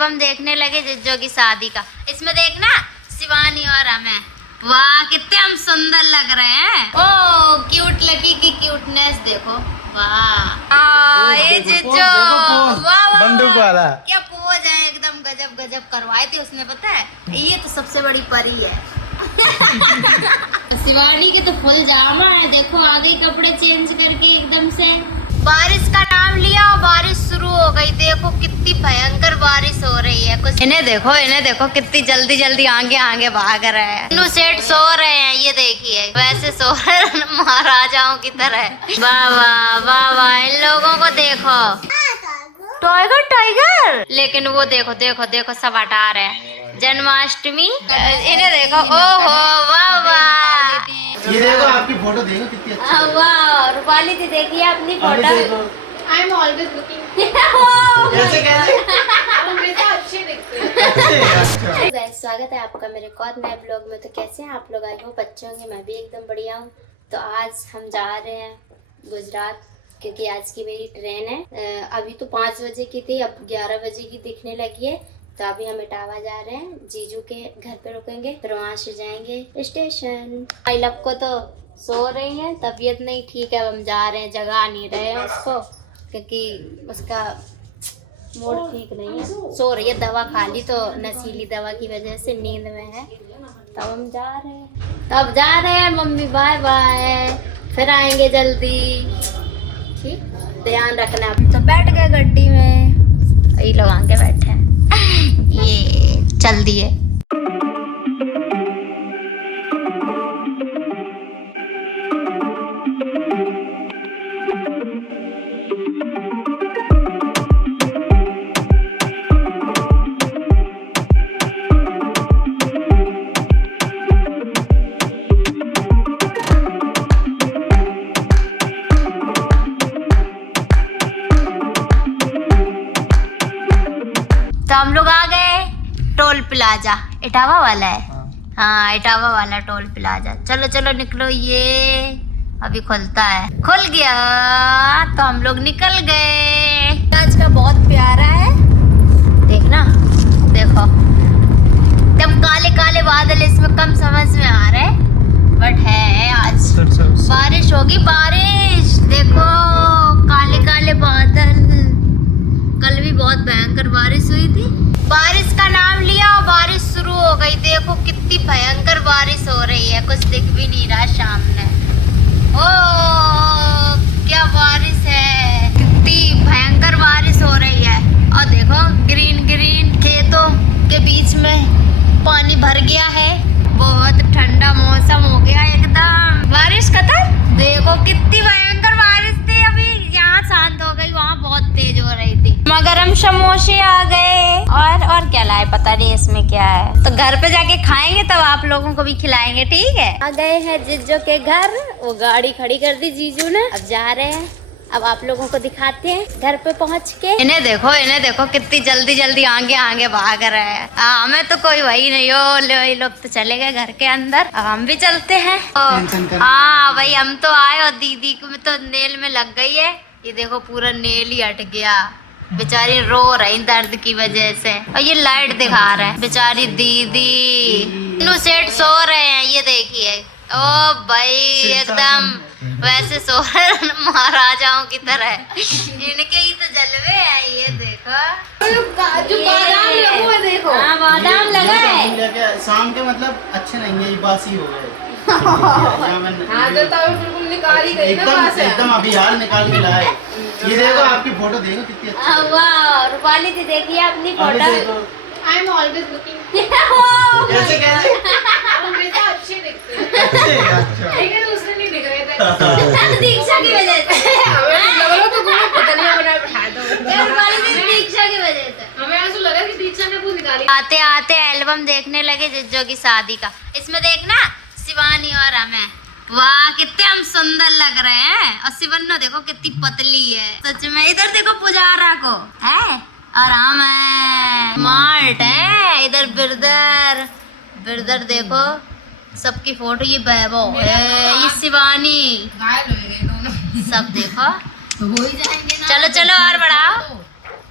Album देखने लगे जिज्जो की शादी का। इसमें देखना शिवानी और हमें, वाह कितने हम सुंदर लग रहे हैं। ओ क्यूट लकी की क्यूटनेस देखो, वाह ये जिज्जो, वाह बंदूक वाला क्या पोज है, एकदम गजब गजब करवाए थे उसने, पता है ये तो सबसे बड़ी परी है। शिवानी के तो फुल जामा है, देखो आगे कपड़े चेंज करके एकदम से। बारिश का नाम लिया और बारिश शुरू हो गई, देखो कितनी भयंकर बारिश हो रही है। कुछ इन्हें देखो कितनी जल्दी जल्दी आगे आगे भाग रहे हैं। तीनों सेठ सो रहे हैं, ये देखिए वैसे सो रहे हैं महाराजाओं की तरह। वाह वाह वाह वाह, इन लोगों को देखो, टाइगर टाइगर, लेकिन वो देखो देखो देखो सब हटा रहे हैं। जन्माष्टमी इन्हें देखो, ओहो वाह वाह, ये देखो आपकी फोटो देखो कितनी अच्छी है। वाह रूपाली थी, देखिए अपनी photo. I am always looking. कैसे कैसे हमेशा अच्छे दिखते हैं। गाइस स्वागत है आपका मेरे एक और नए ब्लॉग में। तो कैसे हैं आप लोग? आई होप अच्छे होंगे, मैं भी एकदम बढ़िया हूँ। तो आज हम जा रहे हैं गुजरात, क्योंकि आज की मेरी ट्रेन है। अभी तो 5 बजे की थी, अब 11 बजे की दिखने लगी है। तो अभी हम इटावा जा रहे हैं, जीजू के घर पे रुकेंगे, फिर वहाँ से जाएंगे स्टेशन। आई लव को तो सो रही है, तबीयत नहीं ठीक है, अब हम जा रहे हैं, जगा नहीं रहे हैं उसको, क्योंकि उसका मूड ठीक नहीं है, सो रही है। दवा खा ली तो नशीली दवा की वजह से नींद में है। तब हम जा रहे हैं, तब जा रहे हैं मम्मी, बाय बाय, फिर आएंगे जल्दी, ठीक, ध्यान रखना। तो बैठ गए गड्डी में, यही लोग आके बैठे हैं, ये चल दिए। तो हम लोग आ गए टोल प्लाजा, इटावा वाला है, हाँ इटावा वाला टोल प्लाजा। चलो चलो निकलो, ये अभी खुलता है, खुल गया तो हम लोग निकल गए। आज का बहुत प्यारा है, देखना देखो, एकदम काले काले बादल, इसमें कम समझ में आ रहे बट है आज बारिश होगी, बारिश देखो, काले काले बादल। कल भी बहुत भयंकर बारिश हुई थी, बारिश का नाम लिया और बारिश शुरू हो गई, देखो कितनी भयंकर बारिश हो रही है, कुछ दिख भी नहीं रहा सामने। ओ क्या बारिश है, कितनी भयंकर बारिश हो रही है। और देखो ग्रीन ग्रीन खेतों के बीच में पानी भर गया है, बहुत ठंडा मौसम हो गया एकदम। बारिश खत्म, देखो कितनी भयंकर बारिश थी, अभी यहाँ शांत हो गई, वहाँ बहुत तेज हो रही थी। मगर हम समोसे आ गए, और क्या लाए पता नहीं इसमें क्या है, तो घर पे जाके खाएंगे तब आप लोगों को भी खिलाएंगे, ठीक है। आ गए हैं जीजू के घर, वो गाड़ी खड़ी कर दी जीजू ने, अब जा रहे हैं, अब आप लोगों को दिखाते हैं घर पे पहुंच के। इन्हें देखो कितनी जल्दी जल्दी आगे आगे भाग रहे हैं। हमें तो कोई वही नहीं हो, ये लोग तो चले गए घर के अंदर, अब हम भी चलते हैं। हाँ भाई हम तो आए, और दीदी को तो नेल में लग गई है, ये देखो पूरा नेल ही हट गया, बेचारी रो रही दर्द की वजह से। और ये लाइट दिखा रहे हैं, बेचारी दीदी। तीनों सेठ सो रहे हैं, ये देखिए, ओ भाई एकदम वैसे सो रहे हैं महाराजाओं की तरह, इनके ही तो जलवे हैं, ये देखो जो बादाम लगा है, देखो हाँ बादाम लगा है। शाम के मतलब अच्छे नहीं है, ये बासी हो गए। हाँ जो तब बिल्कुल निकाल ही गई ना वहाँ से। एकदम अभी हाल निकाल के लाए। ये देखो आपकी फोटो देखो कितनी अच्छी है। वाह रूपाली थी, देखिए अपनी photo. I am always looking. कैसे कैसे हमेशा अच्छे दिखते हैं, अच्छा लेकिन उसने नहीं दिख रहे थे। दीक्षा की वजह से, हमें लग रहा तो कोई पतलियां बना बैठा दो। रूपाली थी दीक्षा की वजह से। हमें ऐसा लगा कि दीक्षा ने वो निकाली। आते आते एल्बम देखने लगे जिज्जो की शादी का। इसमें देखना शिवानी और हमें, वाह कितने हम सुंदर लग रहे हैं। और शिवन्नो देखो कितनी पतली है, सच में। इधर देखो पुजारा को है, और हम है स्मार्ट है। इधर बिरदर देखो, सबकी फोटो, ये वैभव है, ये शिवानी, घायल हो गए दोनों। सब देखो। तो हो ही जाएंगे ना। चलो चलो और बढ़ाओ,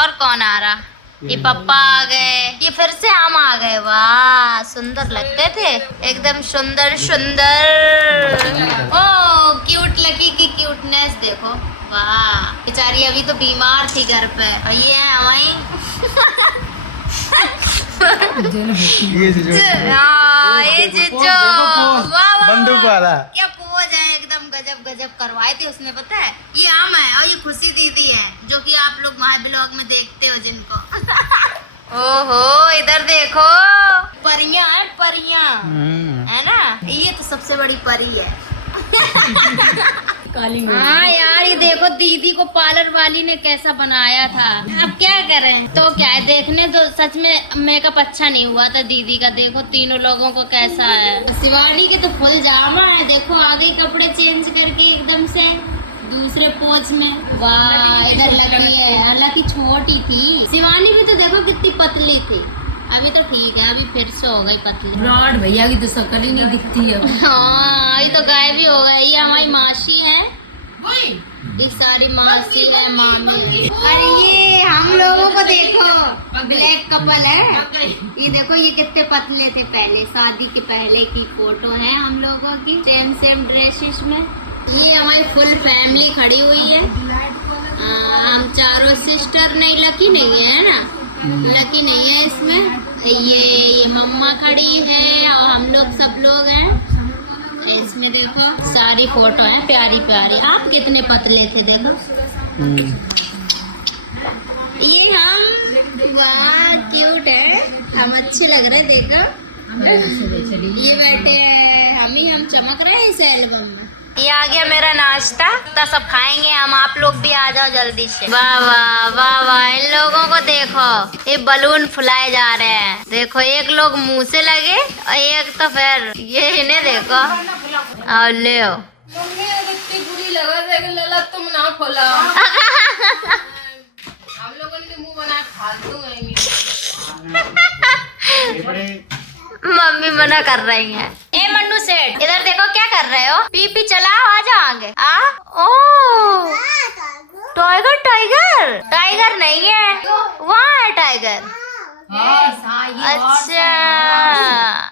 और कौन आ रहा, ये पापा आ गए, ये फिर से हम आ गए। वाह सुंदर लगते थे, एकदम सुंदर सुंदर। ओ क्यूट लकी की क्यूटनेस देखो। वाह बेचारी अभी तो बीमार थी घर पे, और ये है हमारी ये जो ये जीजो। वाह बंदूक वाला क्या पोज है, एकदम गजब गजब करवाए थे उसने, पता है। ये हम है और ये खुशी दीदी है, जो कि आप लोग माय ब्लॉग में देखते हो जिनको। ओहो इधर देखो, परियां है परियां, है ना। ये तो सबसे बड़ी परी है। हाँ यार ये देखो दीदी को पार्लर वाली ने कैसा बनाया था। अब क्या करें, तो क्या है, देखने तो सच में मेकअप अच्छा नहीं हुआ था दीदी का। देखो तीनों लोगों को कैसा है। शिवानी के तो फुल जामा है, देखो आगे कपड़े चेंज करके एकदम से दूसरे पोज में। वाह इधर लकी है, हालांकि छोटी थी। शिवानी भी तो देखो कितनी पतली थी, अभी तो ठीक है, अभी फिर से हो गई पतली। विराट भैया की तो शक्ल ही नहीं दिखती है। हाँ ये तो गायब ही हो गई। ये हमारी मासी है, ये सारी मासी है, मामी। अरे ये हम लोगों को देखो, ब्लैक कपल है। ये देखो ये कितने पतले थे पहले, शादी के पहले की फोटो है हम लोगों की, सेम सेम ड्रेसेस में। ये हमारी फुल फैमिली खड़ी हुई है। हम चारों सिस्टर, नहीं लकी नहीं है ना, लकी नहीं है इसमें। ये मम्मा खड़ी है और हम लोग सब लोग हैं इसमें। देखो सारी फोटो है प्यारी प्यारी। आप कितने पतले थे देखो। ये हम, वाह क्यूट है, हम अच्छे लग रहे देखो। ये बैठे हैं हम चमक रहे हैं इस एल्बम में। ये आ गया मेरा नाश्ता, तो सब खाएंगे हम, आप लोग भी आ जाओ जल्दी से। वाह वाह वाह वाह, इन लोगों को देखो, ये बलून फुलाए जा रहे हैं। देखो एक लोग मुंह से लगे और एक तो फिर ये इन्हें देखो। और ले बुरी लगा तुम ना खोला। हम लोगों ने मुंह बना फालतू मम्मी मना कर रही है। ए मन्नू सेठ इधर देखो, क्या कर रहे हो? पी चलाओ, आ जाओ आगे। ओ टाइगर टाइगर टाइगर नहीं है, वहाँ है टाइगर। अच्छा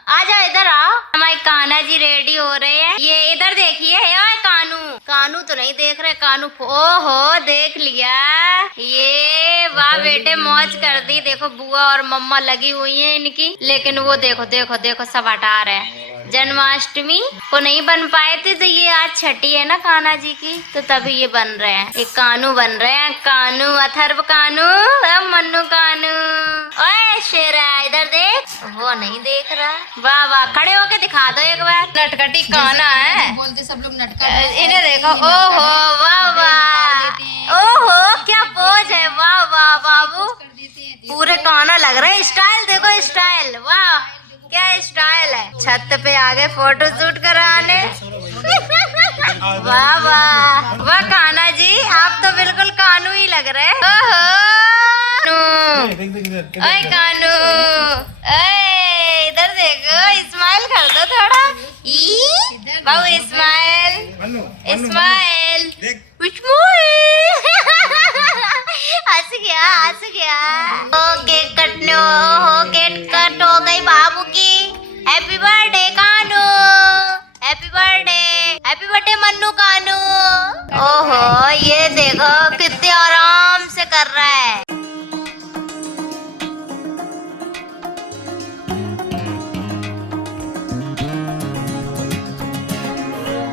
आ जाओ इधर आओ। हमारे कान्हा जी रेडी हो रहे हैं। ये इधर देखिए, कानू कानू तो नहीं देख रहे, कानू ओहो देख लिया। ये वाह बेटे मौज कर दी। देखो बुआ और मम्मा लगी हुई है इनकी, लेकिन वो देखो देखो देखो सब हटा रहे हैं। जन्माष्टमी को नहीं बन पाए थे, तो ये आज छठी है ना कान्हा जी की, तो तभी ये बन रहे हैं। एक कानू बन रहे हैं, कानू अथर्व कानू, मन्नू कानू। ओए शेरा इधर देख, वो नहीं देख रहा। वाह वाह खड़े होके दिखा दो एक बार। नटखटी कान्हा है, बोलते सब लोग नटखट। इन्हें देखो, ओहो वाह वाह, ओहो क्या पोज है। वाह वाह बाबू, पूरे कान्हा लग रहे हैं। स्टाइल देखो स्टाइल, वाह क्या स्टाइल है। छत पे आ गए फोटो शूट कराने। वाह वाह वाह कान्हा जी, आप तो बिल्कुल कानू ही लग रहे हैं। ओए कानू, इधर देखो, स्माइल कर दो थोड़ा। बाबू स्माइल स्माइल हंस गया हंस गया। ओ केक कटने, हो केक कट हो गई बाबू की। हैप्पी बर्थडे कानू, हैप्पी बर्थडे मन्नू कानू। ओहो ये देखो कितने आराम से कर रहा है।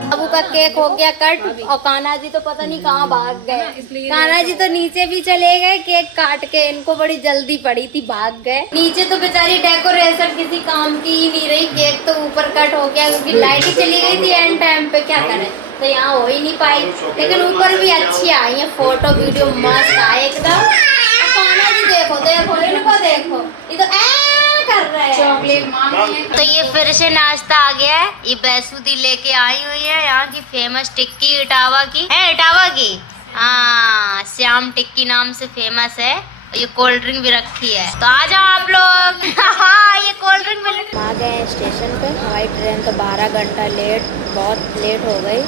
बाबू का केक हो गया कट, और कान्हा जी तो पता नहीं कहाँ भाग गए। कान्हा जी तो नीचे भी चले गए केक काट के, इनको बड़ी जल्दी पड़ी थी, भाग गए नीचे। तो बेचारी डेकोरेशन किसी काम की ही नहीं रही, केक तो ऊपर कट हो गया क्योंकि लाइट ही चली गई थी एंड टाइम पे, क्या करें, तो यहाँ हो ही नहीं पाई। लेकिन ऊपर भी अच्छी आई है, फोटो वीडियो मस्त आए एकदम। कान्हा जी देखो देखो इनको देखो, ये तो कर रहे हैं चॉकलेट मांगी। तो ये फिर से नाश्ता आ गया है। ये बैसूदी लेके आई हुई है, यहाँ की फेमस टिक्की इटावा की है, इटावा की। हाँ श्याम टिक्की नाम से फेमस है। ये कोल्ड ड्रिंक भी रखी है, तो आ जाओ आप लोग। हाँ ये कोल्ड ड्रिंक मिल। आ गए हैं स्टेशन पे। हमारी ट्रेन तो 12 घंटा लेट, बहुत लेट हो गई।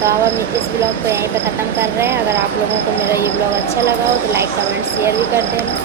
तो अब हम इस ब्लॉग को यहीं पे ख़त्म कर रहे हैं। अगर आप लोगों को मेरा ये ब्लॉग अच्छा लगा हो तो लाइक कमेंट शेयर भी कर देना।